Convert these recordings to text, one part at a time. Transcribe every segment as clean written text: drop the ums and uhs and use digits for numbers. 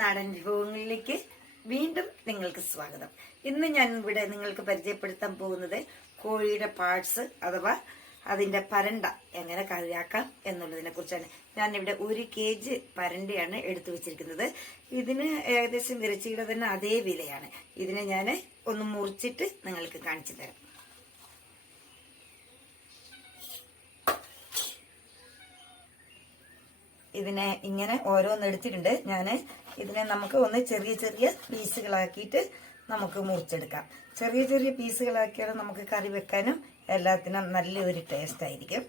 നാടൻ വിഭവങ്ങളിലേക്ക് വീണ്ടും നിങ്ങൾക്ക് സ്വാഗതം. ഇന്ന് ഞാൻ ഇവിടെ നിങ്ങൾക്ക് പരിചയപ്പെടുത്താൻ പോകുന്നത് കോഴിയുടെ പാർട്സ് അഥവാ അതിന്റെ പരണ്ട എങ്ങനെ കറിയാക്കാം എന്നുള്ളതിനെ കുറിച്ചാണ്. ഞാനിവിടെ 1 kg പരണ്ടയാണ് എടുത്തു വെച്ചിരിക്കുന്നത്. ഇതിന് ഏകദേശം ഇറച്ചിയുടെ തന്നെ അതേ വിലയാണ്. ഇതിനെ ഞാൻ ഒന്ന് മുറിച്ചിട്ട് നിങ്ങൾക്ക് കാണിച്ചു തരാം. ഇതിനെ ഇങ്ങനെ ഓരോന്നെടുത്തിട്ടുണ്ട്. ഞാൻ ഇതിനെ നമുക്ക് ഒന്ന് ചെറിയ ചെറിയ പീസുകളാക്കിയിട്ട് നമുക്ക് മുറിച്ചെടുക്കാം. ചെറിയ ചെറിയ പീസുകളാക്കിയാൽ നമുക്ക് കറി വെക്കാനും എല്ലാത്തിനും നല്ലൊരു ടേസ്റ്റ് ആയിരിക്കും.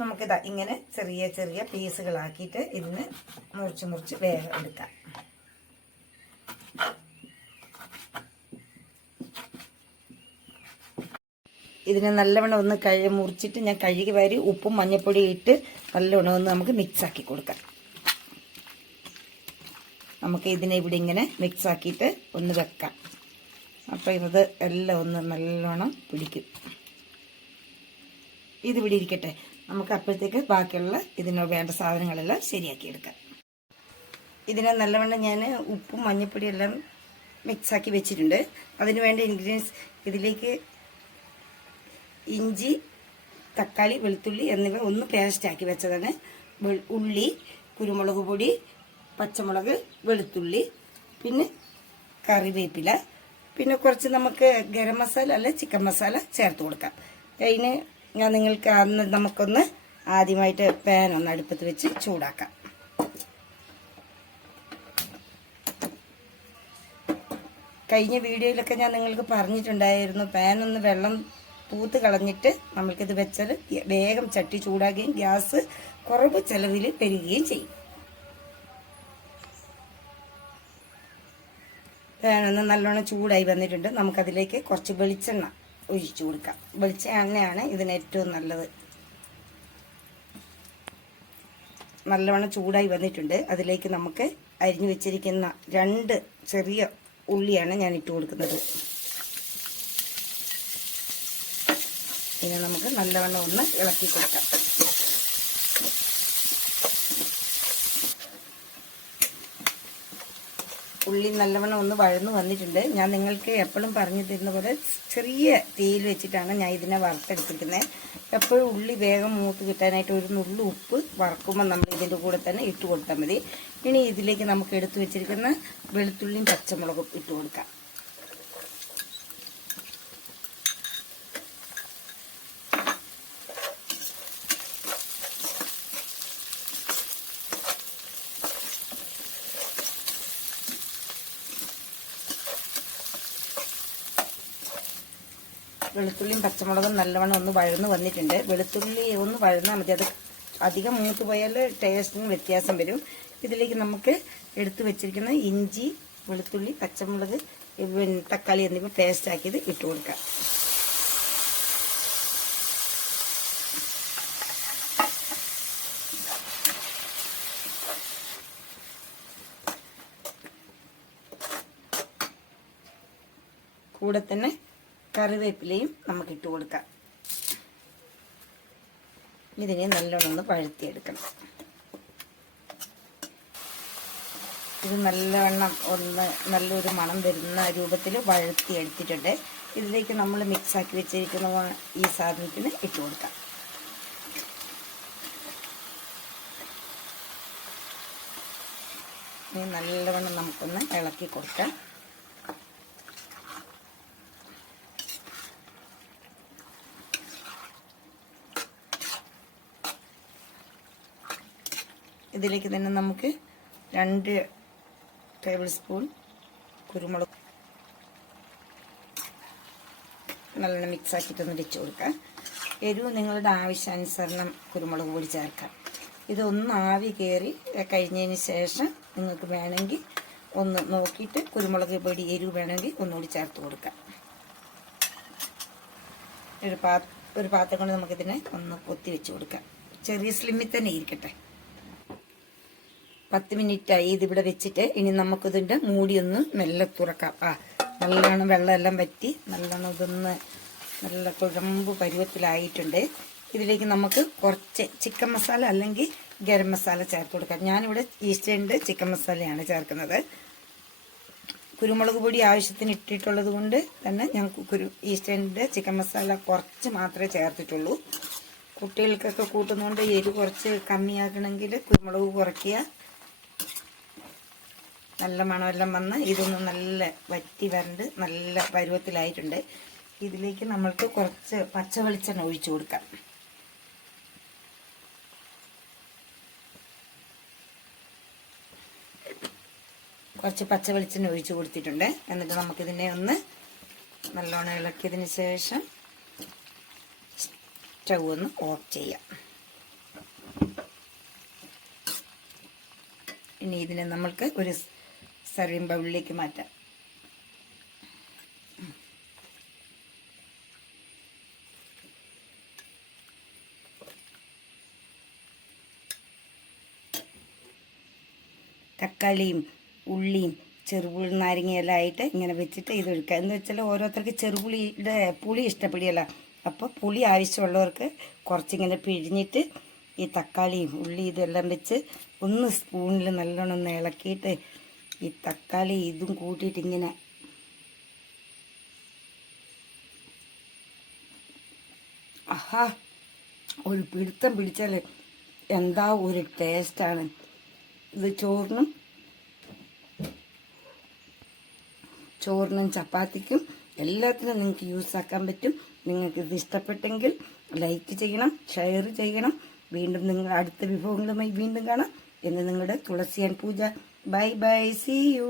നമുക്കിതാ ഇങ്ങനെ ചെറിയ ചെറിയ പീസുകളാക്കിയിട്ട് ഇതിന് മുറിച്ച് മുറിച്ച് വേഗം എടുക്കാം. ഇതിനെ നല്ലവണ്ണം ഒന്ന് മുറിച്ചിട്ട് ഞാൻ കഴുകി വാരി ഉപ്പും മഞ്ഞൾപ്പൊടിയും ഇട്ട് നല്ലവണ്ണം ഒന്ന് നമുക്ക് മിക്സാക്കി കൊടുക്കാം. നമുക്ക് ഇതിനെ ഇവിടെ ഇങ്ങനെ മിക്സാക്കിയിട്ട് ഒന്ന് വെക്കാം. അപ്പം ഇത് എല്ലാം ഒന്ന് നല്ലോണം പിടിക്കും. ഇതിവിടെ ഇരിക്കട്ടെ. നമുക്ക് അപ്പോഴത്തേക്ക് ബാക്കിയുള്ള ഇതിന് വേണ്ട സാധനങ്ങളെല്ലാം ശരിയാക്കി എടുക്കാം. ഇതിനെ നല്ലവണ്ണം ഞാൻ ഉപ്പും മഞ്ഞൾപ്പൊടിയും എല്ലാം മിക്സാക്കി വെച്ചിട്ടുണ്ട്. അതിന് വേണ്ട ഇൻഗ്രീഡിയൻസ് ഇതിലേക്ക് ഇഞ്ചി, തക്കാളി, വെളുത്തുള്ളി എന്നിവ ഒന്ന് പേസ്റ്റാക്കി വെച്ചതാണ്. ഉള്ളി, കുരുമുളക് പൊടി, പച്ചമുളക്, വെളുത്തുള്ളി, പിന്നെ കറിവേപ്പില, പിന്നെ കുറച്ച് നമുക്ക് ഗരം മസാല അല്ല ചിക്കൻ മസാല ചേർത്ത് കൊടുക്കാം. അതിന് ഞാൻ നിങ്ങൾക്ക് നമുക്കൊന്ന് ആദ്യമായിട്ട് പാൻ ഒന്ന് അടുപ്പത്ത് വെച്ച് ചൂടാക്കാം. കഴിഞ്ഞ വീഡിയോയിലൊക്കെ ഞാൻ നിങ്ങൾക്ക് പറഞ്ഞിട്ടുണ്ടായിരുന്നു, പാൻ ഒന്ന് വെള്ളം പൂത്ത് കളഞ്ഞിട്ട് നമ്മൾക്കിത് വെച്ചാൽ വേഗം ചട്ടി ചൂടാകുകയും ഗ്യാസ് കുറവ് ചെലവിൽ വരികയും ചെയ്യും. പാനൊന്ന് നല്ലോണം ചൂടായി വന്നിട്ടുണ്ട്. നമുക്കതിലേക്ക് കുറച്ച് വെളിച്ചെണ്ണ ഒഴിച്ചു കൊടുക്കാം. വെളിച്ചെണ്ണയാണ് ഇതിന് ഏറ്റവും നല്ലത്. നല്ലവണ്ണം ചൂടായി വന്നിട്ടുണ്ട്. അതിലേക്ക് നമുക്ക് അരിഞ്ഞു വെച്ചിരിക്കുന്ന 2 ചെറിയ ഉള്ളിയാണ് ഞാൻ ഇട്ട് കൊടുക്കുന്നത്. ഇനി നമുക്ക് നല്ലവണ്ണം ഒന്ന് ഇളക്കി കൊടുക്കാം. ഉള്ളി നല്ലവണ്ണം ഒന്ന് വഴന്നു വന്നിട്ടുണ്ട്. ഞാൻ നിങ്ങൾക്ക് എപ്പോഴും പറഞ്ഞു തരുന്ന പോലെ ചെറിയ തീയിൽ വെച്ചിട്ടാണ് ഞാൻ ഇതിനെ വറുത്തെടുത്തിരിക്കുന്നത്. എപ്പോഴും ഉള്ളി വേഗം മൂത്ത് കിട്ടാനായിട്ട് ഒരു നുള്ളു ഉപ്പ് വറക്കുമ്പോൾ നമ്മൾ ഇതിൻ്റെ കൂടെ തന്നെ ഇട്ട് കൊടുത്താൽ മതി. ഇനി ഇതിലേക്ക് നമുക്ക് എടുത്തു വെച്ചിരിക്കുന്ന വെളുത്തുള്ളിയും പച്ചമുളകും ഇട്ട് കൊടുക്കാം. വെളുത്തുള്ളിയും പച്ചമുളകും നല്ലവണ്ണം ഒന്ന് വഴന്ന് വന്നിട്ടുണ്ട്. വെളുത്തുള്ളി ഒന്ന് വഴന്നാൽ മതി. അത് അധികം മൂത്ത് പോയാൽ ടേസ്റ്റിന് വ്യത്യാസം വരും. ഇതിലേക്ക് നമുക്ക് എടുത്തു വെച്ചിരിക്കുന്ന ഇഞ്ചി, വെളുത്തുള്ളി, പച്ചമുളക്, തക്കാളി എന്നിവ പേസ്റ്റ് ആക്കിയത് ഇട്ട് കൊടുക്കാം. കൂടെ തന്നെ കറിവേപ്പിലയും നമുക്ക് ഇട്ട് കൊടുക്കാം. ഇതിനെ നല്ലോണം ഒന്ന് വഴറ്റിയെടുക്കണം. ഇത് നല്ലവണ്ണം ഒന്ന് നല്ലൊരു മണം വരുന്ന രൂപത്തിൽ വഴറ്റിയെടുത്തിട്ടുണ്ട്. ഇതിലേക്ക് നമ്മൾ മിക്സാക്കി വെച്ചിരിക്കുന്ന ഈ സാധനത്തിന് ഇട്ട് കൊടുക്കാം. ഇനി നല്ലവണ്ണം നമുക്കൊന്ന് ഇളക്കി കൊടുക്കാം. ഇതിലേക്ക് തന്നെ നമുക്ക് 2 ടേബിൾ സ്പൂൺ കുരുമുളക് നല്ലോണം മിക്സാക്കിയിട്ടൊന്ന് വെച്ച് കൊടുക്കാം. എരിവ് നിങ്ങളുടെ ആവശ്യാനുസരണം കുരുമുളക് പൊടി ചേർക്കാം. ഇതൊന്ന് ആവി കയറി കഴിഞ്ഞതിന് ശേഷം നിങ്ങൾക്ക് വേണമെങ്കിൽ ഒന്ന് നോക്കിയിട്ട് കുരുമുളക് പൊടി എരിവ് വേണമെങ്കിൽ ഒന്നുകൂടി ചേർത്ത് കൊടുക്കാം. ഒരു പാത്രം കൊണ്ട് നമുക്കിതിനെ ഒന്ന് പൊത്തി വെച്ച് കൊടുക്കാം. ചെറിയ സ്ലിമ്മിൽ തന്നെ ഇരിക്കട്ടെ. 10 മിനിറ്റായി ഇതിവിടെ വെച്ചിട്ട്. ഇനി നമുക്കിതിൻ്റെ മൂടിയൊന്ന് മെല്ലെ തുറക്കാം. നല്ലോണം വെള്ളമെല്ലാം വറ്റി നല്ലോണം ഇതൊന്ന് നല്ല കുഴമ്പ് പരുവത്തിലായിട്ടുണ്ട്. ഇതിലേക്ക് നമുക്ക് കുറച്ച് ചിക്കൻ മസാല അല്ലെങ്കിൽ ഗരം മസാല ചേർത്ത് കൊടുക്കാം. ഞാനിവിടെ ഈസ്റ്റേണിൻ്റെ ചിക്കൻ മസാലയാണ് ചേർക്കുന്നത്. കുരുമുളക് പൊടി ആവശ്യത്തിന് ഇട്ടിട്ടുള്ളത് കൊണ്ട് തന്നെ ഞാൻ ഈസ്റ്റേണിൻ്റെ ചിക്കൻ മസാല കുറച്ച് മാത്രമേ ചേർത്തിട്ടുള്ളൂ. കുട്ടികൾക്കൊക്കെ കൂട്ടുന്നതുകൊണ്ട് എരി കുറച്ച് കമ്മിയാക്കണമെങ്കിൽ കുരുമുളക് കുറയ്ക്കുക. നല്ല മണമെല്ലാം വന്ന് ഇതൊന്ന് നല്ല വറ്റി വരണ്ട് നല്ല പരുവത്തിലായിട്ടുണ്ട്. ഇതിലേക്ക് നമ്മൾക്ക് കുറച്ച് പച്ച വെളിച്ചെണ്ണ ഒഴിച്ചു കൊടുക്കാം. കുറച്ച് പച്ച വെളിച്ചെണ്ണ ഒഴിച്ചു കൊടുത്തിട്ടുണ്ട്. എന്നിട്ട് നമുക്കിതിനെ ഒന്ന് നല്ലോണം ഇളക്കിയതിന് ശേഷം സ്റ്റൗ ഒന്ന് ഓഫ് ചെയ്യാം. ഇനി ഇതിനെ നമ്മൾക്ക് ഒരു സർവിംഗ് ബൗളിലേക്ക് മാറ്റാം. തക്കാളിയും ഉള്ളിയും ചെറുപുളി നാരങ്ങയെല്ലാം ആയിട്ട് ഇങ്ങനെ വെച്ചിട്ട് ഇത് എടുക്കുക. എന്ന് വെച്ചാൽ ഓരോരുത്തർക്ക് ചെറുപുളിയുടെ പുളി ഇഷ്ടപ്പെടില്ല. അപ്പോൾ പുളി ആവശ്യമുള്ളവർക്ക് കുറച്ചിങ്ങനെ പിഴിഞ്ഞിട്ട് ഈ തക്കാളിയും ഉള്ളി ഇതെല്ലാം വെച്ച് ഒന്ന് സ്പൂണിൽ നല്ലോണം ഒന്ന് ഇളക്കിയിട്ട് ഈ തക്കാളി ഇതും കൂട്ടിയിട്ട് ഇങ്ങനെ ആഹാ ഒരു പിടുത്തം പിടിച്ചാൽ എന്താ ഒരു ടേസ്റ്റാണ്. ഇത് ചോറിനും ചപ്പാത്തിക്കും എല്ലാത്തിനും നിങ്ങൾക്ക് യൂസ് ആക്കാൻ പറ്റും. നിങ്ങൾക്ക് ഇത് ഇഷ്ടപ്പെട്ടെങ്കിൽ ലൈക്ക് ചെയ്യണം, ഷെയർ ചെയ്യണം. വീണ്ടും നിങ്ങൾ അടുത്ത വിഭവങ്ങളുമായി വീണ്ടും കാണാം. എന്ന് നിങ്ങളുടെ Thulasi and Pooja. Bye bye, see U.